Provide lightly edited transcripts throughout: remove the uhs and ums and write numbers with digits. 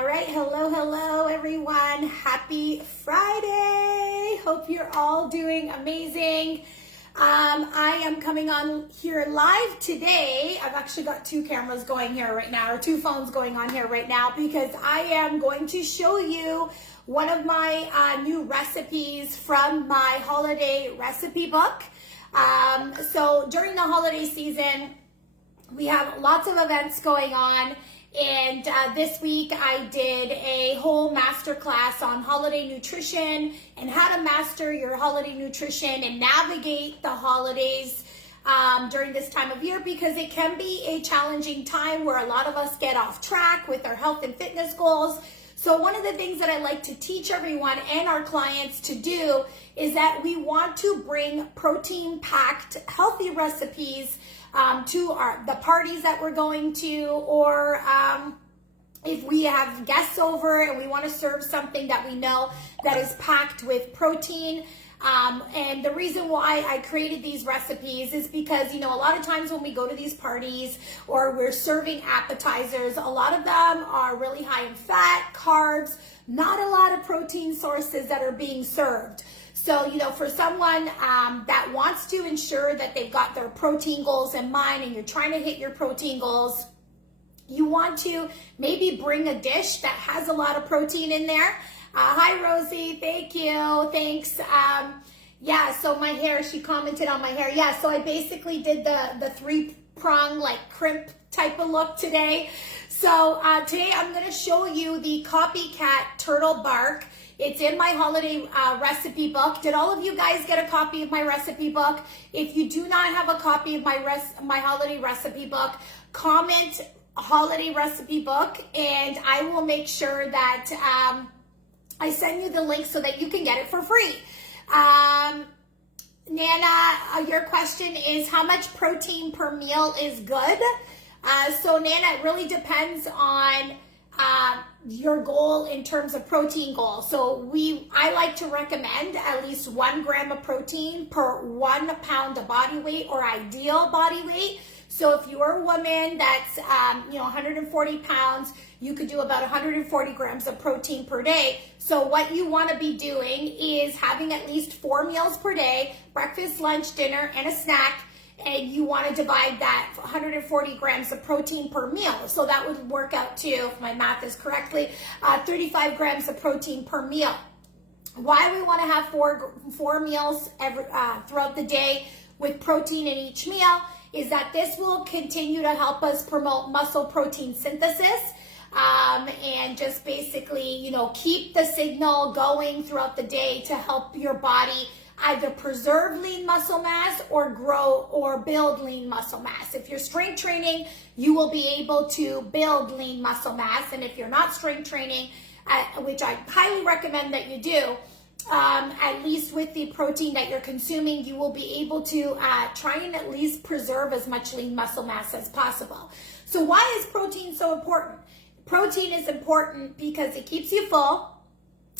All right, hello everyone. Happy Friday. Hope you're all doing amazing. I am coming on here live today. I've actually got two cameras going here right now, or two phones going on here right now, because I am going to show you one of my new recipes from my holiday recipe book. So during the holiday season, we have lots of events going on. And this week I did a whole masterclass on holiday nutrition and how to master your holiday nutrition and navigate the holidays during this time of year, because it can be a challenging time where a lot of us get off track with our health and fitness goals. So one of the things that I like to teach everyone and our clients to do is that we want to bring protein-packed, healthy recipes to the parties that we're going to, or if we have guests over and we want to serve something that we know that is packed with protein. And the reason why I created these recipes is because, you know, a lot of times when we go to these parties or we're serving appetizers, a lot of them are really high in fat, carbs, not a lot of protein sources that are being served. So, you know, for someone that wants to ensure that they've got their protein goals in mind and you're trying to hit your protein goals, you want to maybe bring a dish that has a lot of protein in there. Hi, Rosie. Thank you. Thanks. Yeah, so my hair, she commented on my hair. Yeah, so I basically did the three-prong, like, crimp type of look today. So today I'm going to show you the Copycat Turtle Bark. It's in my holiday recipe book. Did all of you guys get a copy of my recipe book? If you do not have a copy of my holiday recipe book, comment holiday recipe book, and I will make sure that I send you the link so that you can get it for free. Nana, your question is how much protein per meal is good? So Nana, it really depends on your goal in terms of protein goal. So I like to recommend at least 1 gram of protein per 1 pound of body weight, or ideal body weight. So if you're a woman that's 140 pounds, you could do about 140 grams of protein per day. So what you want to be doing is having at least 4 meals per day: breakfast, lunch, dinner, and a snack. And you want to divide that 140 grams of protein per meal. So that would work out to, if my math is correctly, 35 grams of protein per meal. Why we want to have four meals throughout the day with protein in each meal is that this will continue to help us promote muscle protein synthesis, and just basically, you know, keep the signal going throughout the day to help your body either preserve lean muscle mass or grow or build lean muscle mass. If you're strength training, you will be able to build lean muscle mass. And if you're not strength training, which I highly recommend that you do, at least with the protein that you're consuming, you will be able to try and at least preserve as much lean muscle mass as possible. So why is protein so important? Protein is important because it keeps you full.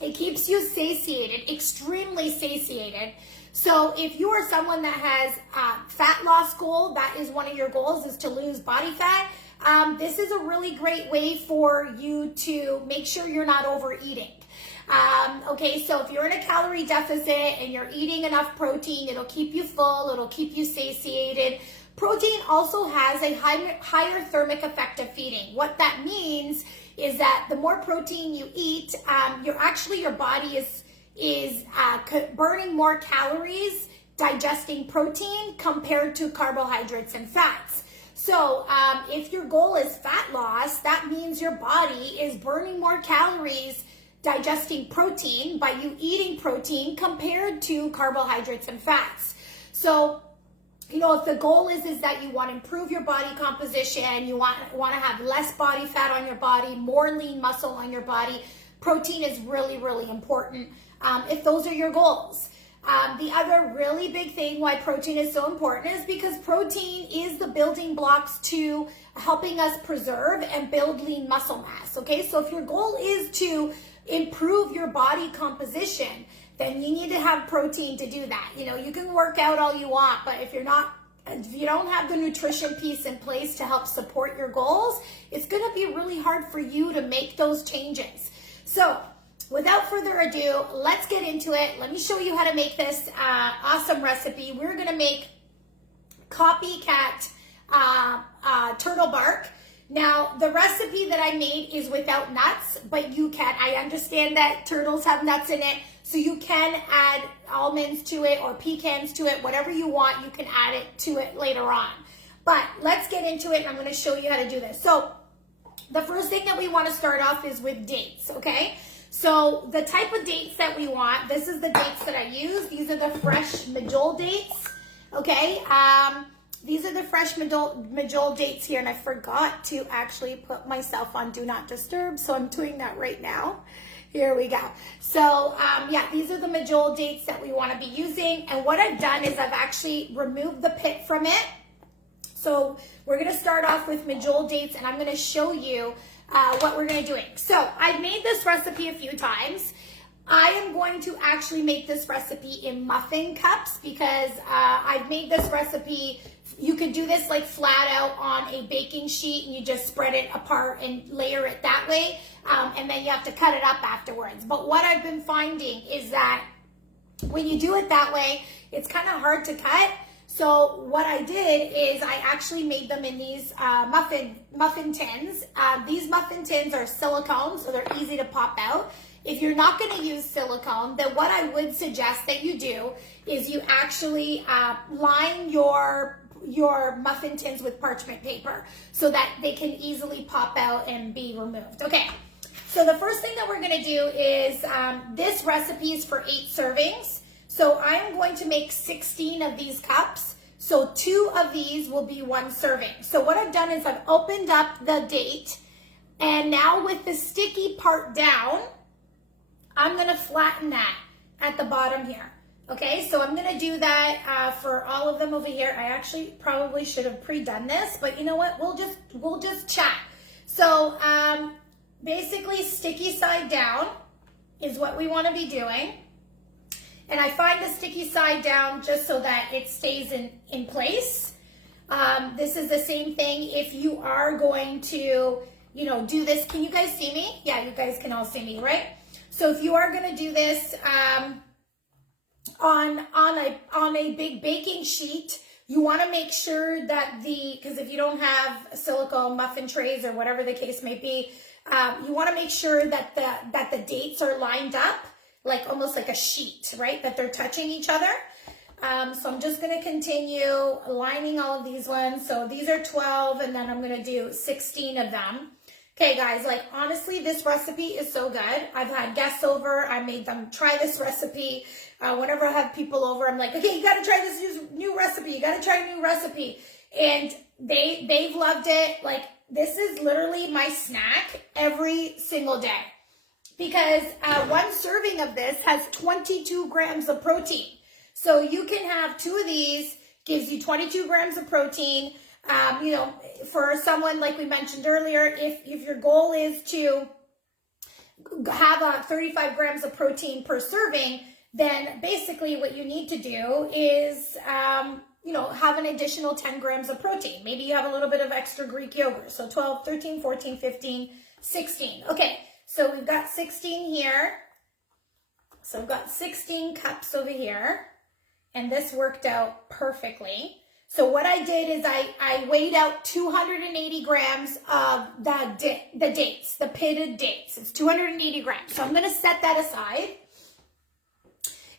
It keeps you satiated, extremely satiated. So if you are someone that has a fat loss goal, that is one of your goals, is to lose body fat, this is a really great way for you to make sure you're not overeating. Okay, so if you're in a calorie deficit and you're eating enough protein, it'll keep you full, it'll keep you satiated. Protein also has a higher thermic effect of feeding. What that means is that the more protein you eat, your body is burning more calories digesting protein compared to carbohydrates and fats. So if your goal is fat loss, that means your body is burning more calories digesting protein by you eating protein compared to carbohydrates and fats. So, you know, if the goal is that you want to improve your body composition, you want to have less body fat on your body, more lean muscle on your body, protein is really, really important if those are your goals. The other really big thing why protein is so important is because protein is the building blocks to helping us preserve and build lean muscle mass. Okay, so if your goal is to improve your body composition, then you need to have protein to do that. You know, you can work out all you want, but if you're not if you don't have the nutrition piece in place to help support your goals, it's going to be really hard for you to make those changes. So without further ado, let's get into it. Let me show you how to make this awesome recipe. We're going to make copycat turtle bark. Now, the recipe that I made is without nuts, but you can. I understand that turtles have nuts in it, so you can add almonds to it or pecans to it, whatever you want. You can add it to it later on. But let's get into it, and I'm going to show you how to do this. So the first thing that we want to start off is with dates, okay? So the type of dates that we want, this is the dates that I use. These are the fresh Majol dates, okay? These are the fresh Majol dates here, and I forgot to actually put myself on Do Not Disturb, so I'm doing that right now. Here we go. So, yeah, these are the Majol dates that we want to be using, and what I've done is I've actually removed the pit from it. So we're going to start off with Majol dates, and I'm going to show you what we're going to do. So I've made this recipe a few times. I am going to actually make this recipe in muffin cups because I've made this recipe. You could do this like flat out on a baking sheet and you just spread it apart and layer it that way. And then you have to cut it up afterwards. But what I've been finding is that when you do it that way, it's kind of hard to cut. So what I did is I actually made them in these muffin tins. These muffin tins are silicone, so they're easy to pop out. If you're not going to use silicone, then what I would suggest that you do is you actually line your muffin tins with parchment paper so that they can easily pop out and be removed. Okay, so the first thing that we're going to do is this recipe is for 8 servings. So I'm going to make 16 of these cups. So 2 of these will be 1 serving. So what I've done is I've opened up the date, and now with the sticky part down, I'm going to flatten that at the bottom here. Okay, so I'm going to do that for all of them over here. I actually probably should have pre-done this, but you know what? We'll just chat. So basically sticky side down is what we want to be doing. And I find the sticky side down just so that it stays in place. This is the same thing if you are going to, you know, do this. Can you guys see me? Yeah, you guys can all see me, right? So if you are going to do this on a big baking sheet, you want to make sure that because if you don't have silicone muffin trays or whatever the case may be, you want to make sure that the dates are lined up, like almost like a sheet, right? That they're touching each other. So I'm just going to continue lining all of these ones. So these are 12, and then I'm going to do 16 of them. Okay, guys, like honestly, this recipe is so good. I've had guests over. I made them try this recipe. Whenever I have people over, I'm like, okay, you got to try this new recipe. You got to try a new recipe. And they've loved it. Like, this is literally my snack every single day. Because 1 serving of this has 22 grams of protein. So you can have 2 of these, gives you 22 grams of protein. You know, for someone like we mentioned earlier, if your goal is to have 35 grams of protein per serving, then basically what you need to do is, you know, have an additional 10 grams of protein. Maybe you have a little bit of extra Greek yogurt. So 12, 13, 14, 15, 16. Okay, so we've got 16 here. So we've got 16 cups over here. And this worked out perfectly. So what I did is I weighed out 280 grams of the dates, the pitted dates. It's 280 grams. So I'm going to set that aside.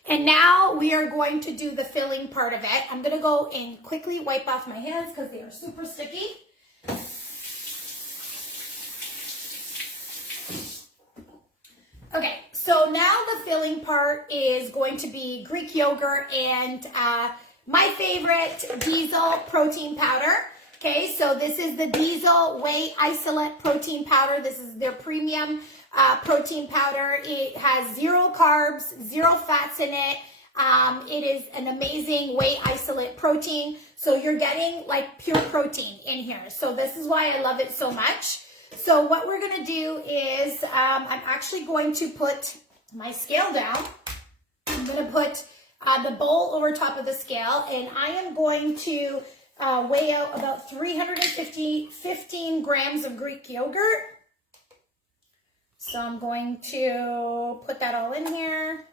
And now we are going to do the filling part of it. I'm going to go and quickly wipe off my hands because they are super sticky. Okay, so now the filling part is going to be Greek yogurt and my favorite Diesel protein powder. Okay, so this is the Diesel Whey Isolate protein powder. This is their premium protein powder. It has 0 carbs, 0 fats in it. It is an amazing whey isolate protein. So you're getting like pure protein in here. So this is why I love it so much. So what we're going to do is I'm actually going to put my scale down. I'm going to put the bowl over top of the scale, and I am going to weigh out about 15 grams of Greek yogurt. So I'm going to put that all in here.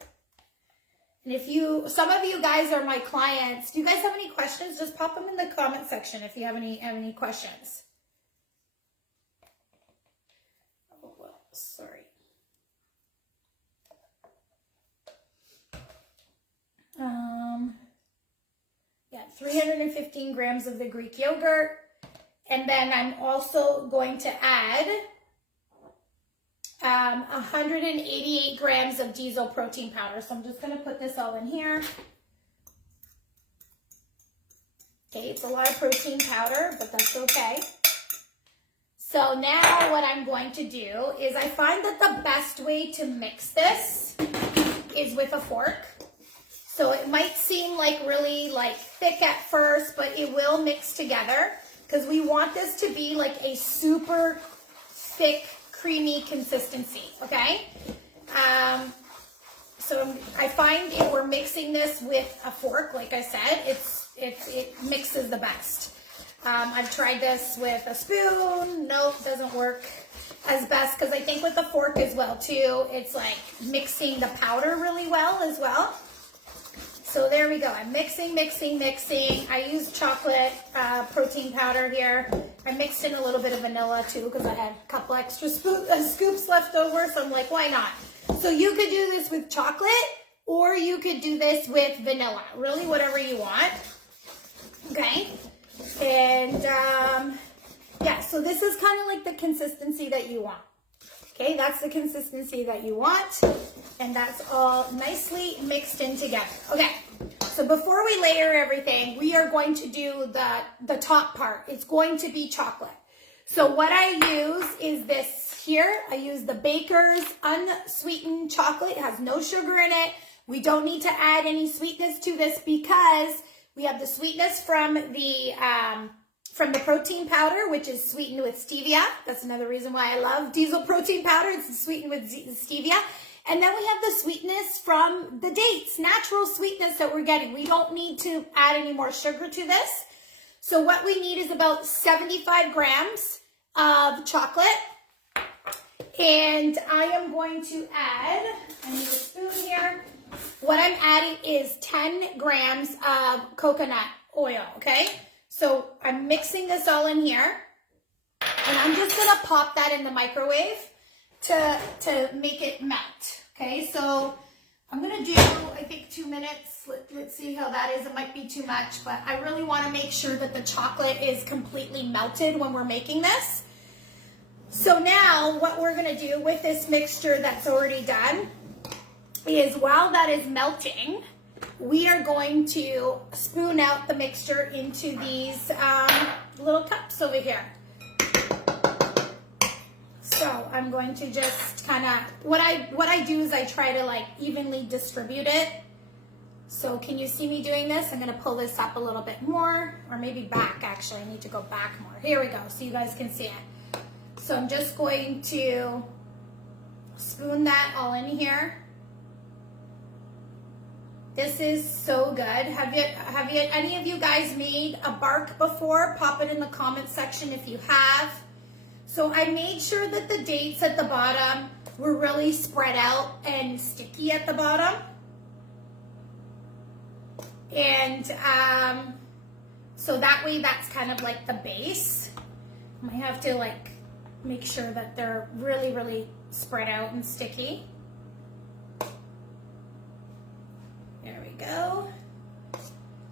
And if some of you guys are my clients, do you guys have any questions? Just pop them in the comment section if you have any questions. Oh, well, sorry. Yeah, 315 grams of the Greek yogurt. And then I'm also going to add 188 grams of diesel protein powder. So I'm just going to put this all in here. Okay, it's a lot of protein powder, but that's okay. So now what I'm going to do is I find that the best way to mix this is with a fork. So it might seem like really like thick at first, but it will mix together because we want this to be like a super thick, creamy consistency, okay? So I find if we're mixing this with a fork, like I said, it mixes the best. I've tried this with a spoon. Nope, doesn't work as best because I think with the fork as well too, it's like mixing the powder really well as well. So there we go. I'm mixing. I use chocolate protein powder here. I mixed in a little bit of vanilla too because I had a couple extra scoops left over. So I'm like, why not? So you could do this with chocolate or you could do this with vanilla. Really, whatever you want. Okay. And yeah, so this is kind of like the consistency that you want. Okay, that's the consistency that you want. And that's all nicely mixed in together. Okay, so before we layer everything, we are going to do the top part. It's going to be chocolate. So what I use is this here. I use the Baker's unsweetened chocolate. It has no sugar in it. We don't need to add any sweetness to this because we have the sweetness from the protein powder, which is sweetened with stevia. That's another reason why I love diesel protein powder. It's sweetened with stevia. And then we have the sweetness from the dates, natural sweetness that we're getting. We don't need to add any more sugar to this. So what we need is about 75 grams of chocolate. And I am going to add, I need a spoon here. What I'm adding is 10 grams of coconut oil, okay? So I'm mixing this all in here. And I'm just gonna pop that in the microwave to make it melt. Okay, so I'm gonna do, I think 2 minutes. Let's see how that is. It might be too much, but I really wanna make sure that the chocolate is completely melted when we're making this. So now what we're gonna do with this mixture that's already done is while that is melting, we are going to spoon out the mixture into these little cups over here. So I'm going to just kind of, what I do is I try to like evenly distribute it. So can you see me doing this? I'm going to pull this up a little bit more, or maybe back actually. I need to go back more. Here we go, so you guys can see it. So I'm just going to spoon that all in here. This is so good. Have any of you guys made a bark before? Pop it in the comment section if you have. So I made sure that the dates at the bottom were really spread out and sticky at the bottom. And so that way that's kind of like the base. I might have to like make sure that they're really, really spread out and sticky. There we go.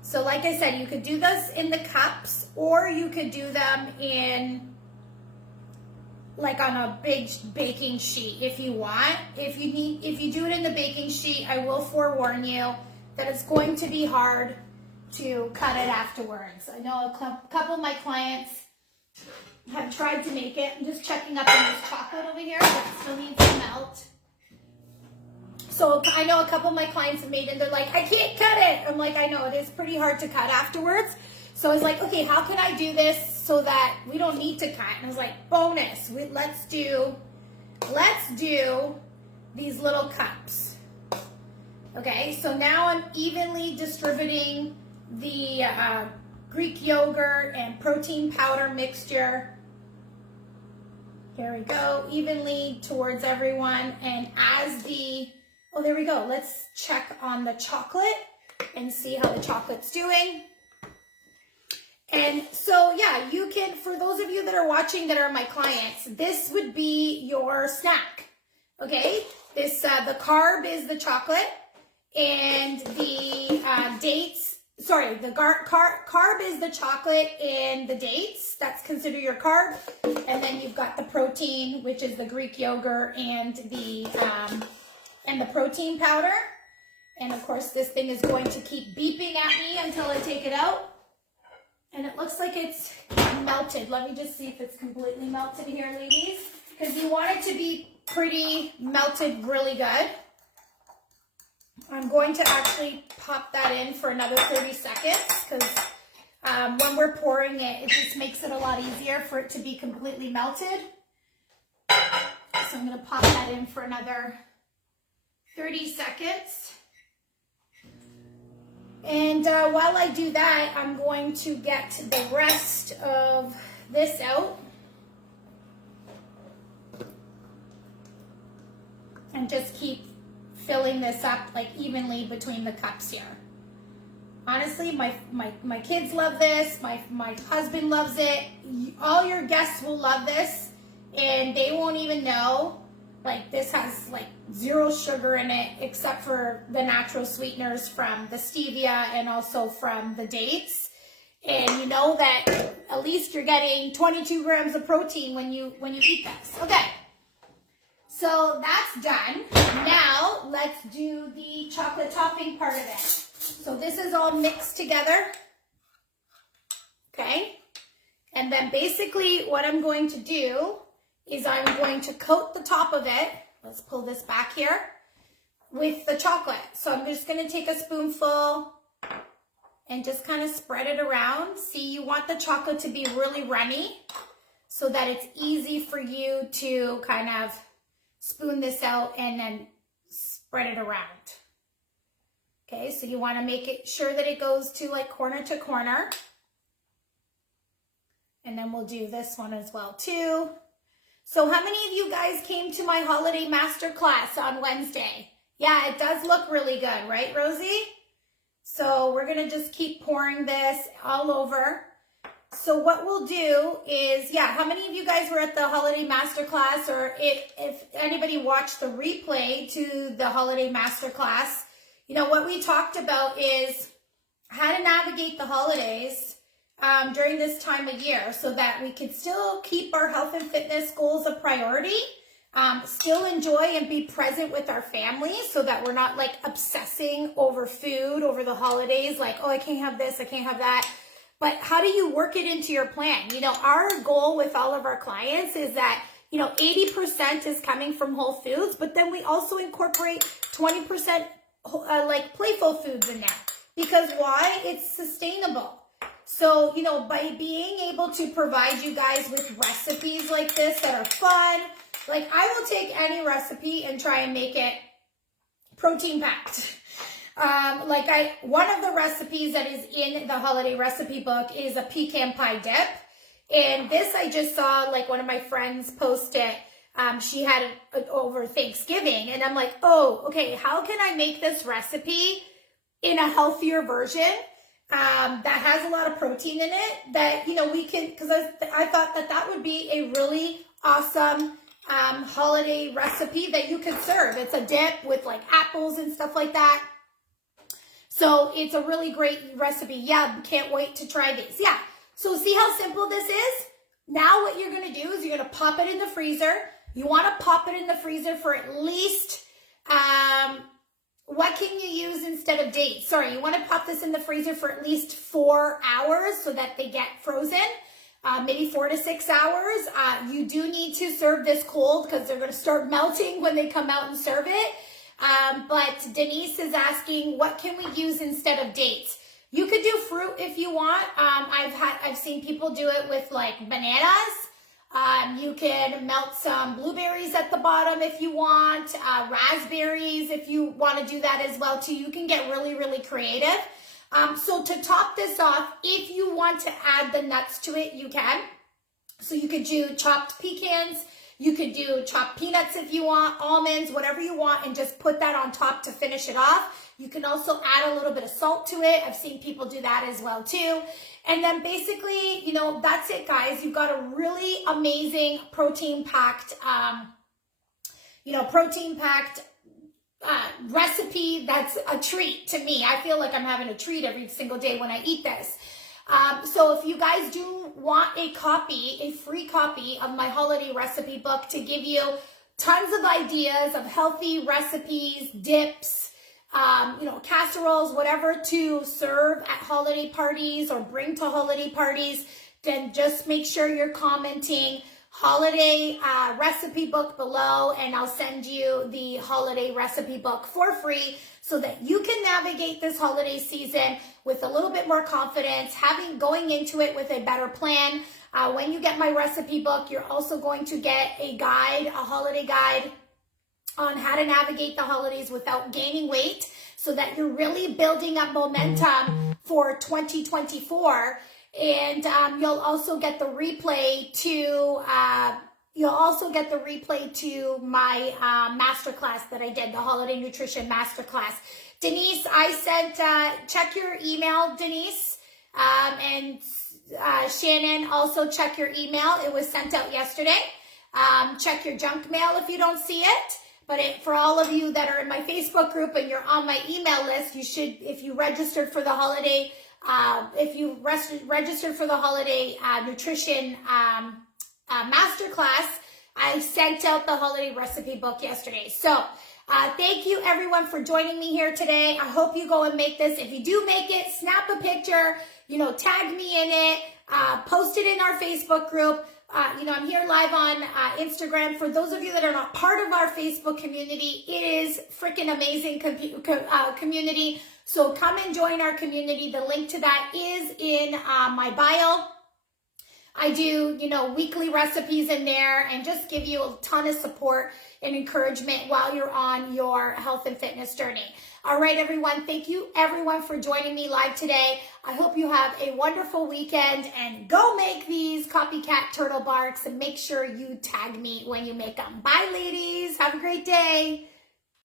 So like I said, you could do this in the cups or you could do them in like on a big baking sheet if you want. If you do it in the baking sheet, I will forewarn you that it's going to be hard to cut it afterwards. I know a couple of my clients have tried to make it. I'm just checking up on this chocolate over here that still needs to melt. So I know a couple of my clients have made it and they're like, I can't cut it. I'm like, I know it is pretty hard to cut afterwards. So I was like, okay, how can I do this so that we don't need to cut? And I was like, bonus, let's do these little cups. Okay, so now I'm evenly distributing the Greek yogurt and protein powder mixture. There we go, evenly towards everyone. And as oh, there we go. Let's check on the chocolate and see how the chocolate's doing. And so, yeah, you can, for those of you that are watching that are my clients, this would be your snack, okay? This, the carb is the chocolate, and the dates, sorry, the carb is the chocolate and the dates. That's considered your carb. And then you've got the protein, which is the Greek yogurt and the protein powder. And of course, this thing is going to keep beeping at me until I take it out. And it looks like it's melted. Let me just see if it's completely melted here, ladies. Because you want it to be pretty melted really good. I'm going to actually pop that in for another 30 seconds because when we're pouring it, it just makes it a lot easier for it to be completely melted. So I'm going to pop that in for another 30 seconds. And while I do that, I'm going to get the rest of this out. And just keep filling this up like evenly between the cups here. Honestly, my kids love this. My husband loves it. All your guests will love this. And they won't even know. Like, this has like 0 sugar in it except for the natural sweeteners from the stevia and also from the dates. And you know that at least you're getting 22 grams of protein when you eat this. Okay, so that's done. Now let's do the chocolate topping part of it. So this is all mixed together. Okay, and then basically what I'm going to do is I'm going to coat the top of it, let's pull this back here, with the chocolate. So I'm just gonna take a spoonful and just kind of spread it around. See, you want the chocolate to be really runny so that it's easy for you to kind of spoon this out and then spread it around. Okay, so you wanna make it sure that it goes to like corner to corner. And then we'll do this one as well too. So how many of you guys came to my holiday masterclass on Wednesday? Yeah, it does look really good, right, Rosie? So we're gonna just keep pouring this all over. So what we'll do is, yeah, how many of you guys were at the holiday masterclass, or if anybody watched the replay to the holiday masterclass, you know, what we talked about is how to navigate the holidays during this time of year so that we can still keep our health and fitness goals a priority, still enjoy and be present with our families so that we're not like obsessing over food over the holidays, like, oh, I can't have this, I can't have that. But how do you work it into your plan? You know, our goal with all of our clients is that, you know, 80% is coming from whole foods, but then we also incorporate 20% like playful foods in there. Because why? It's sustainable. So, you know, by being able to provide you guys with recipes like this that are fun, like I will take any recipe and try and make it protein packed. One of the recipes that is in the holiday recipe book is a pecan pie dip. And this I just saw, like one of my friends post it. She had it over Thanksgiving. And I'm like, oh, okay, how can I make this recipe in a healthier version? That has a lot of protein in it that, you know, we can, because I thought that would be a really awesome holiday recipe that you could serve. It's a dip with like apples and stuff like that. So it's a really great recipe. Yeah, can't wait to try these. Yeah, so see how simple this is? Now what you're going to do is you're going to pop it in the freezer. You want to pop it in the freezer for at least, what can you use instead of dates? Sorry, you want to pop this in the freezer for at least 4 hours so that they get frozen, maybe 4 to 6 hours. You do need to serve this cold because they're going to start melting when they come out and serve it. But Denise is asking, what can we use instead of dates? You could do fruit if you want. I've seen people do it with like bananas. You can melt some blueberries at the bottom if you want, raspberries if you want to do that as well too. You can get really, really creative. So to top this off, if you want to add the nuts to it, you can. So you could do chopped pecans, you could do chopped peanuts if you want, almonds, whatever you want, and just put that on top to finish it off. You can also add a little bit of salt to it. I've seen people do that as well too. And then basically, you know, that's it, guys. You've got a really amazing protein-packed, recipe that's a treat to me. I feel like I'm having a treat every single day when I eat this. So if you guys do want a free copy of my holiday recipe book to give you tons of ideas of healthy recipes, dips, casseroles, whatever to serve at holiday parties or bring to holiday parties, then just make sure you're commenting holiday recipe book below, and I'll send you the holiday recipe book for free so that you can navigate this holiday season with a little bit more confidence, going into it with a better plan. When you get my recipe book, you're also going to get a holiday guide on how to navigate the holidays without gaining weight, so that you're really building up momentum for 2024. And you'll also get the replay to my masterclass that I did, the holiday nutrition masterclass. Denise, I sent, check your email, Denise, and Shannon, also check your email. It was sent out yesterday. Check your junk mail if you don't see it. But for all of you that are in my Facebook group and you're on my email list, you should, if you registered for the holiday, nutrition masterclass, I sent out the holiday recipe book yesterday. So thank you everyone for joining me here today. I hope you go and make this. If you do make it, snap a picture, tag me in it, post it in our Facebook group. I'm here live on Instagram. For those of you that are not part of our Facebook community, it is freaking amazing community. So come and join our community. The link to that is in my bio. I do, weekly recipes in there and just give you a ton of support and encouragement while you're on your health and fitness journey. All right, everyone. Thank you, everyone, for joining me live today. I hope you have a wonderful weekend, and go make these copycat turtle barks and make sure you tag me when you make them. Bye, ladies. Have a great day.